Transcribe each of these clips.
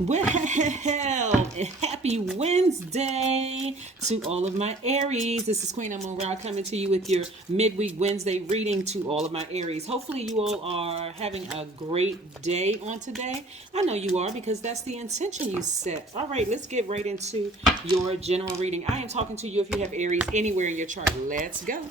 Well, happy Wednesday to all of my Aries. This is Queen Amun Ra coming to you with your midweek Wednesday reading to all of my Aries. Hopefully you all are having a great day on today. I know you are because that's the intention you set. All right, let's get right into your general reading. I am talking to you if you have Aries anywhere in your chart. Let's go.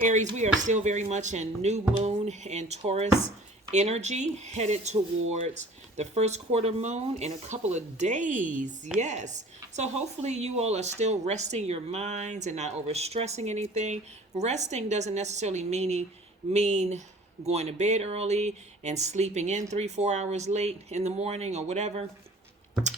Aries, we are still very much in new moon and Taurus energy headed towards the first quarter moon in a couple of days. Yes. So hopefully you all are still resting your minds and not overstressing anything. Resting doesn't necessarily mean going to bed early and sleeping in 3-4 hours late in the morning or whatever.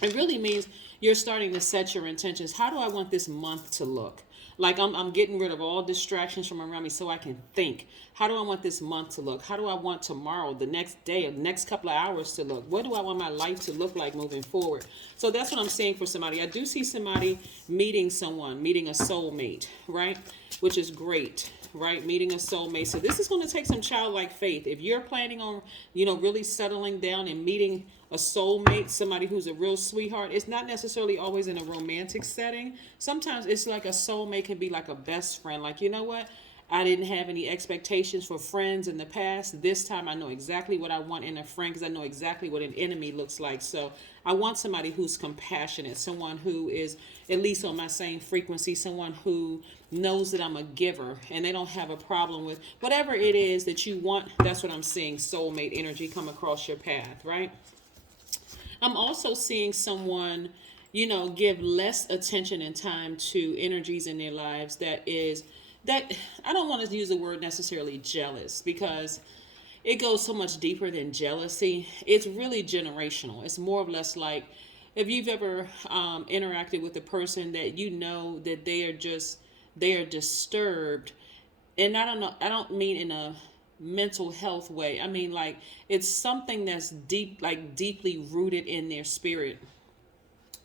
It really means you're starting to set your intentions. How do I want this month to look? Like I'm getting rid of all distractions from around me so I can think. How do I want this month to look? How do I want tomorrow, the next day, or the next couple of hours to look? What do I want my life to look like moving forward? So that's what I'm saying for somebody. I do see somebody meeting someone, meeting a soulmate, right? Which is great, right? Meeting a soulmate. So this is going to take some childlike faith. If you're planning on, really settling down and meeting a soulmate, somebody who's a real sweetheart, it's not necessarily always in a romantic setting. Sometimes it's like a soulmate can be like a best friend. Like, you know what? I didn't have any expectations for friends in the past. This time I know exactly what I want in a friend because I know exactly what an enemy looks like. So I want somebody who's compassionate, someone who is at least on my same frequency, someone who knows that I'm a giver and they don't have a problem with whatever it is that you want. That's what I'm seeing, soulmate energy come across your path, right? I'm also seeing someone, give less attention and time to energies in their lives that I don't want to use the word necessarily jealous because it goes so much deeper than jealousy. It's really generational. It's more or less like if you've ever interacted with a person that you know that they are disturbed, and I don't know, I don't mean in a mental health way. I mean like it's something that's deep, like deeply rooted in their spirit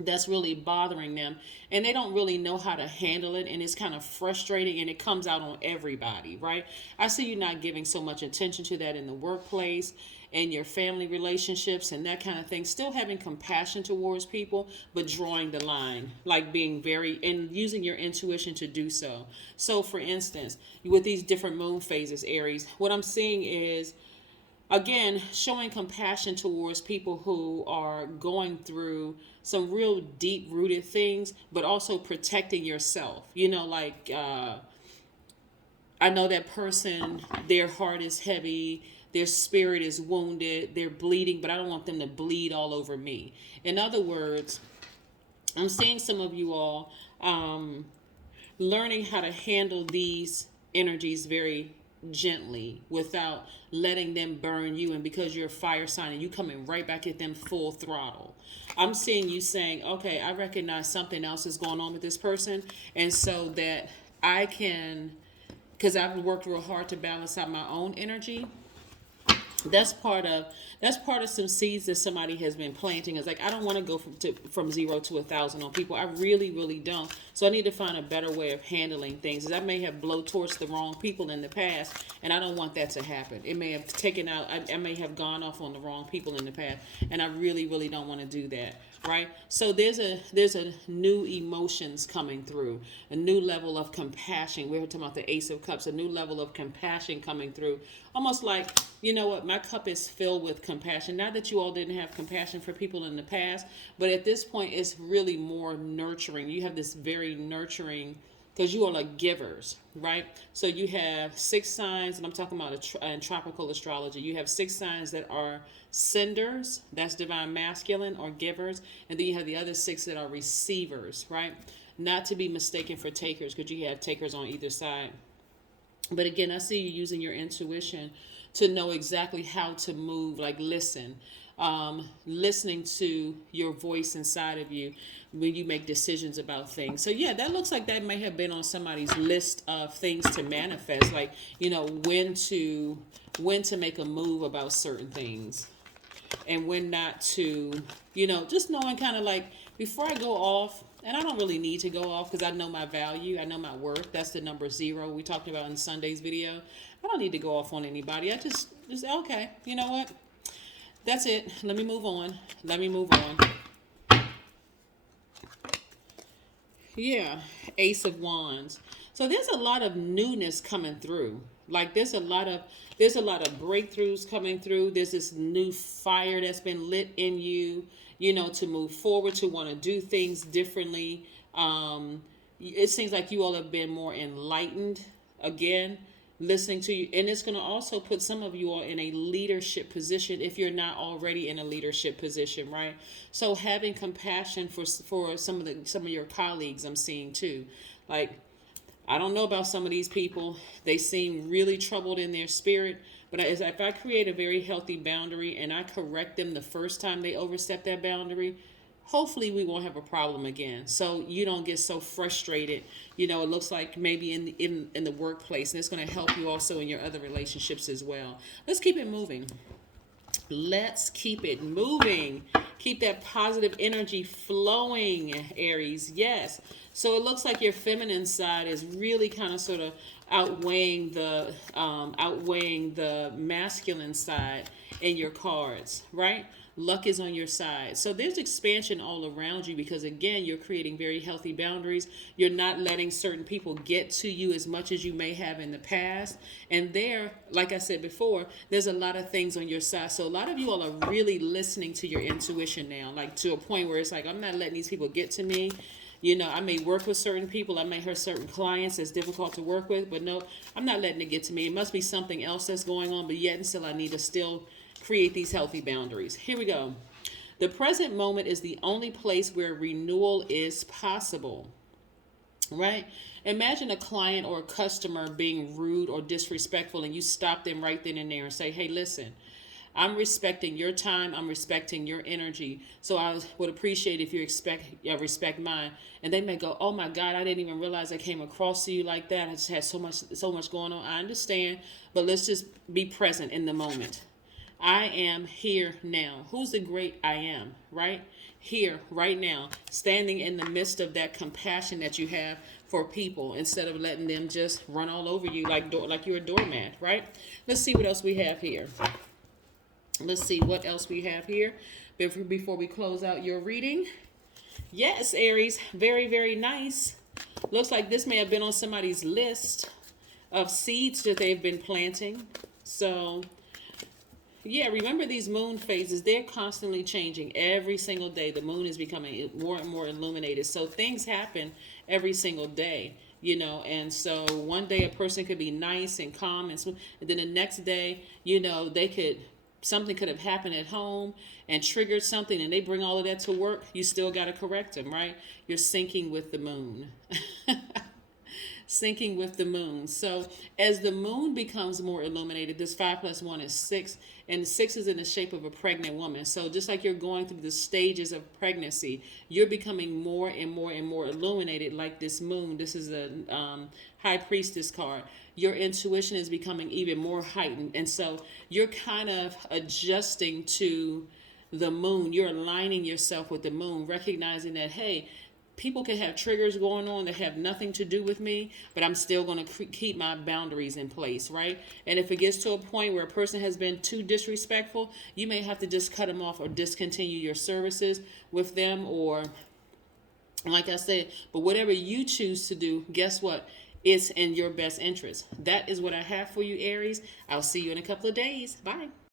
that's really bothering them and they don't really know how to handle it, and it's kind of frustrating and it comes out on everybody, right? I see you not giving so much attention to that in the workplace and your family relationships and that kind of thing. Still having compassion towards people, but drawing the line, like being very and using your intuition to do so. So for instance, with these different moon phases, Aries, what I'm seeing is again showing compassion towards people who are going through some real deep rooted things, but also protecting yourself. I know that person, their heart is heavy, their spirit is wounded, they're bleeding, but I don't want them to bleed all over me. In other words, I'm seeing some of you all learning how to handle these energies very gently without letting them burn you, and because you're a fire sign and you coming right back at them full throttle. I'm seeing you saying, okay, I recognize something else is going on with this person, and so that I can, because I've worked real hard to balance out my own energy. That's part of some seeds that somebody has been planting. It's like I don't want to go from 0 to 1,000 on people. I really don't. So I need to find a better way of handling things. As I may have blowtorched the wrong people in the past, and I don't want that to happen. It may have taken out. I may have gone off on the wrong people in the past, and I really don't want to do that. Right? So there's a new emotions coming through, a new level of compassion. We were talking about the Ace of Cups, a new level of compassion coming through. Almost like, you know what, my cup is filled with compassion. Not that you all didn't have compassion for people in the past, but at this point it's really more nurturing. You have this very nurturing, because you all are givers, right? So you have 6 signs, and I'm talking about in tropical astrology. You have 6 signs that are senders, that's divine masculine, or givers, and then you have the other 6 that are receivers, right? Not to be mistaken for takers, because you have takers on either side. But again, I see you using your intuition to know exactly how to move, like listening to your voice inside of you when you make decisions about things. So yeah, that looks like that may have been on somebody's list of things to manifest, like, when to make a move about certain things and when not to, just knowing kind of like before I go off. And I don't really need to go off because I know my value. I know my worth. That's the number 0 we talked about in Sunday's video. I don't need to go off on anybody. I just okay, you know what? That's it. Let me move on. Yeah, Ace of Wands. So there's a lot of newness coming through. Like there's a lot of breakthroughs coming through. There's this new fire that's been lit in you, to move forward, to want to do things differently. It seems like you all have been more enlightened again, listening to you, and it's going to also put some of you all in a leadership position if you're not already in a leadership position, right? So having compassion for some of your colleagues, I'm seeing too. Like, I don't know about some of these people. They seem really troubled in their spirit. But if I create a very healthy boundary and I correct them the first time they overstep that boundary, hopefully we won't have a problem again. So you don't get so frustrated. It looks like maybe in the workplace, and it's going to help you also in your other relationships as well. Let's keep it moving. Let's keep it moving. Keep that positive energy flowing, Aries. Yes. So it looks like your feminine side is really kind of sort of outweighing the masculine side in your cards, right? Luck is on your side. So there's expansion all around you because, again, you're creating very healthy boundaries. You're not letting certain people get to you as much as you may have in the past. And there, like I said before, there's a lot of things on your side. So a lot of you all are really listening to your intuition now, like to a point where it's like, I'm not letting these people get to me. I may work with certain people. I may have certain clients that's difficult to work with, but no, I'm not letting it get to me. It must be something else that's going on, but yet and still I need to still create these healthy boundaries. Here we go. The present moment is the only place where renewal is possible, right? Imagine a client or a customer being rude or disrespectful, and you stop them right then and there and say, hey, listen, I'm respecting your time. I'm respecting your energy. So I would appreciate if you respect mine. And they may go, oh my God, I didn't even realize I came across to you like that. I just had so much going on. I understand, but let's just be present in the moment. I am here now. Who's the great I am, right? Here, right now, standing in the midst of that compassion that you have for people instead of letting them just run all over you like you're a doormat, right? Let's see what else we have here. Let's see what else we have here before we close out your reading. Yes, Aries, very, very nice. Looks like this may have been on somebody's list of seeds that they've been planting. So, yeah, remember these moon phases, they're constantly changing every single day. The moon is becoming more and more illuminated. So things happen every single day, and so one day a person could be nice and calm and smooth, and then the next day, something could have happened at home and triggered something, and they bring all of that to work. You still got to correct them, right? You're syncing with the moon. Syncing with the moon. So as the moon becomes more illuminated, this 5 plus 1 is 6, and 6 is in the shape of a pregnant woman. So just like you're going through the stages of pregnancy, you're becoming more and more and more illuminated like this moon. This is a high priestess card. Your intuition is becoming even more heightened. And so you're kind of adjusting to the moon. You're aligning yourself with the moon, recognizing that, hey, people can have triggers going on that have nothing to do with me, but I'm still going to keep my boundaries in place, right? And if it gets to a point where a person has been too disrespectful, you may have to just cut them off or discontinue your services with them, or like I said, but whatever you choose to do, guess what? It's in your best interest. That is what I have for you, Aries. I'll see you in a couple of days. Bye.